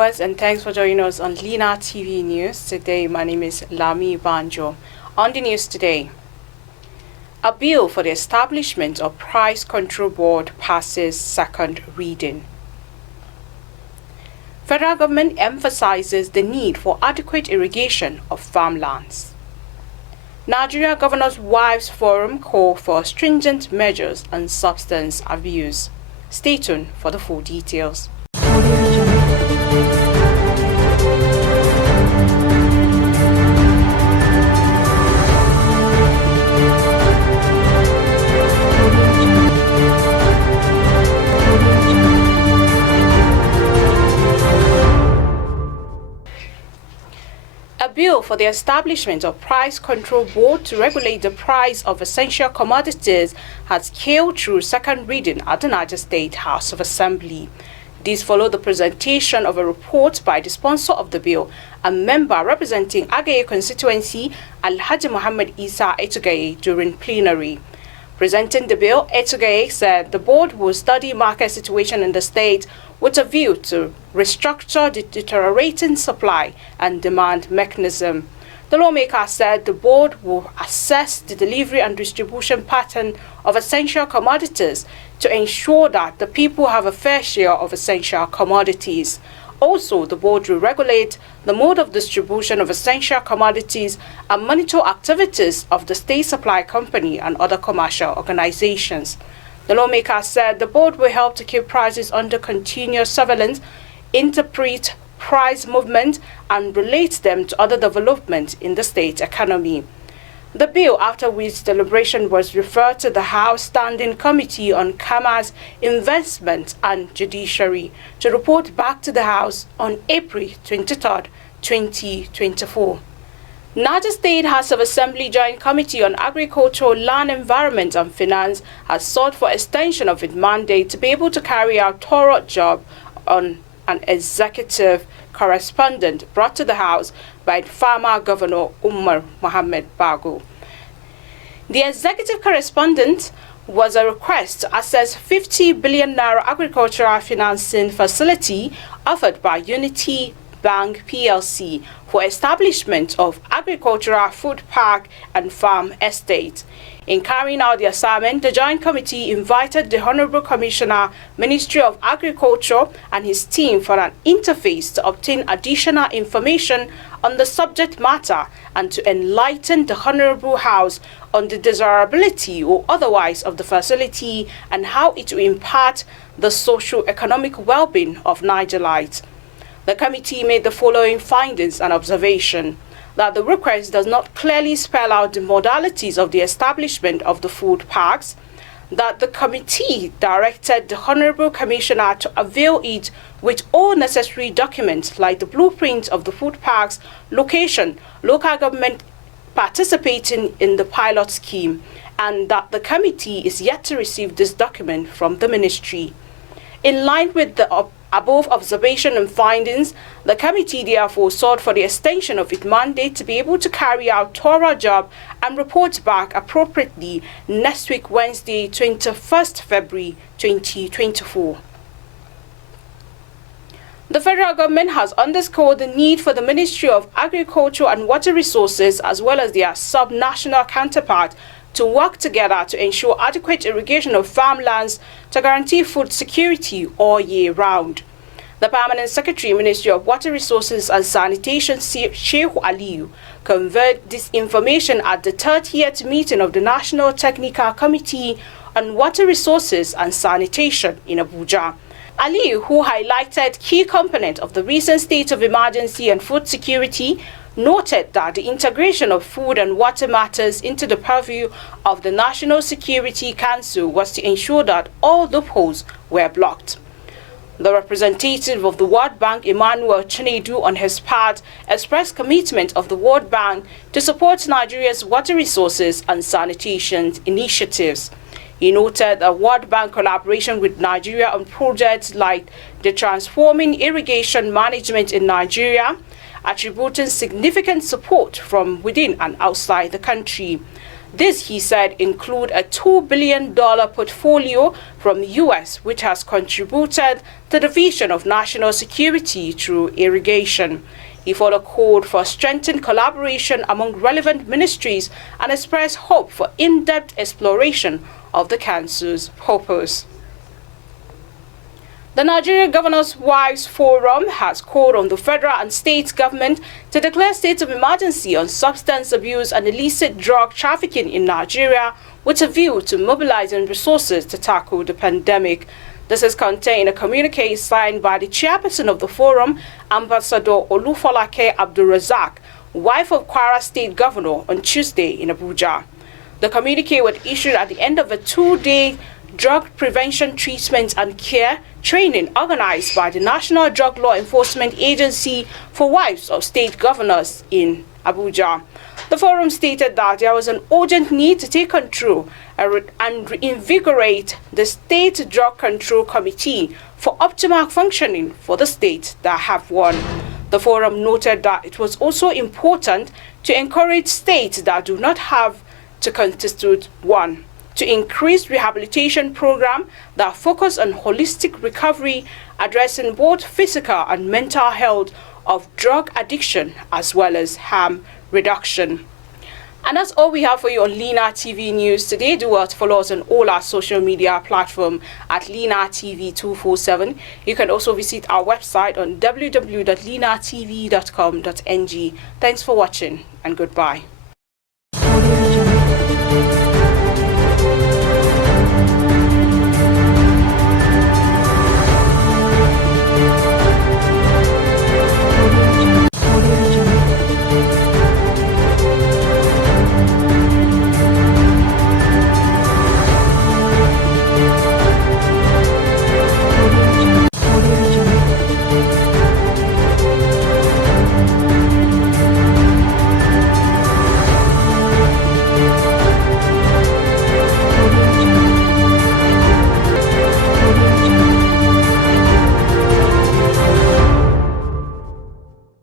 viewers, and thanks for joining us on Lina TV News. Today, my name is Lami Banjo. On the news today, a bill for the establishment of Price Control Board passes second reading. Federal government emphasizes the need for adequate irrigation of farmlands. Nigeria Governors' Wives Forum call for stringent measures on substance abuse. Stay tuned for the full details. A bill for the establishment of Price Control Board to regulate the price of essential commodities has scaled through second reading at the Niger State House of Assembly. This followed the presentation of a report by the sponsor of the bill, a member representing Agaye constituency, Alhaji Muhammad Isa Etugaye, during plenary. Presenting the bill, Etugaye said the board will study market situation in the state with a view to restructure the deteriorating supply and demand mechanism. The lawmaker said the board will assess the delivery and distribution pattern of essential commodities to ensure that the people have a fair share of essential commodities. Also, the board will regulate the mode of distribution of essential commodities and monitor activities of the state supply company and other commercial organizations. The lawmaker said the board will help to keep prices under continuous surveillance, interpret price movement, and relate them to other developments in the state economy. The bill, after which deliberation was referred to the House Standing Committee on Commerce, Investment and Judiciary to report back to the House on April 23, 2024. Niger State House of Assembly Joint Committee on Agriculture, Land, Environment and Finance has sought for extension of its mandate to be able to carry out thorough job on an executive correspondent brought to the House by former Governor Umar Mohammed Bago. The executive correspondent was a request to access 50 billion naira agricultural financing facility offered by Unity Bank PLC for establishment of agricultural food park and farm estate. In carrying out the assignment, the Joint Committee invited the Honorable Commissioner, Ministry of Agriculture, and his team for an interface to obtain additional information on the subject matter and to enlighten the Honorable House on the desirability or otherwise of the facility and how it will impact the socio-economic well-being of Nigerites. The committee made the following findings and observation: that the request does not clearly spell out the modalities of the establishment of the food parks, that the committee directed the Honorable Commissioner to avail it with all necessary documents like the blueprint of the food parks, location, local government participating in the pilot scheme, and that the committee is yet to receive this document from the ministry. In line with the above observation and findings, the committee therefore sought for the extension of its mandate to be able to carry out thorough job and report back appropriately next week, Wednesday, 21st February 2024. The federal government has underscored the need for the Ministry of Agriculture and Water Resources as well as their sub-national counterpart to work together to ensure adequate irrigation of farmlands to guarantee food security all year round. The Permanent Secretary, Ministry of Water Resources and Sanitation, Sheikh Aliyu, conveyed this information at the 30th meeting of the National Technical Committee on Water Resources and Sanitation in Abuja. Aliyu, who highlighted key components of the recent state of emergency and food security, noted that the integration of food and water matters into the purview of the National Security Council was to ensure that all loopholes were blocked. The representative of the World Bank, Emmanuel Chinedu, on his part, expressed commitment of the World Bank to support Nigeria's water resources and sanitation initiatives. He noted that World Bank collaboration with Nigeria on projects like the Transforming Irrigation Management in Nigeria, attributing significant support from within and outside the country. This, he said, include a $2 billion portfolio from the U.S., which has contributed to the vision of national security through irrigation. He further called for strengthened collaboration among relevant ministries and expressed hope for in-depth exploration of the Council's purpose. The Nigeria Governors' Wives Forum has called on the federal and state government to declare state of emergency on substance abuse and illicit drug trafficking in Nigeria with a view to mobilizing resources to tackle the pandemic. This is contained in a communique signed by the chairperson of the forum, Ambassador Olufolake Abdulrazak, wife of Kwara State Governor, on Tuesday in Abuja. The communique was issued at the end of a two-day drug prevention, treatment and care training organized by the National Drug Law Enforcement Agency for wives of state governors in Abuja. The forum stated that there was an urgent need to take control and reinvigorate the State Drug Control Committee for optimal functioning for the states that have one. The forum noted that it was also important to encourage states that do not have to constitute one to increase rehabilitation program that focus on holistic recovery, addressing both physical and mental health of drug addiction as well as harm reduction. And that's all we have for you on Lina TV News today. Do well to follow us on all our social media platforms at Lina TV 247. You can also visit our website on www.linatv.com.ng. Thanks for watching and goodbye.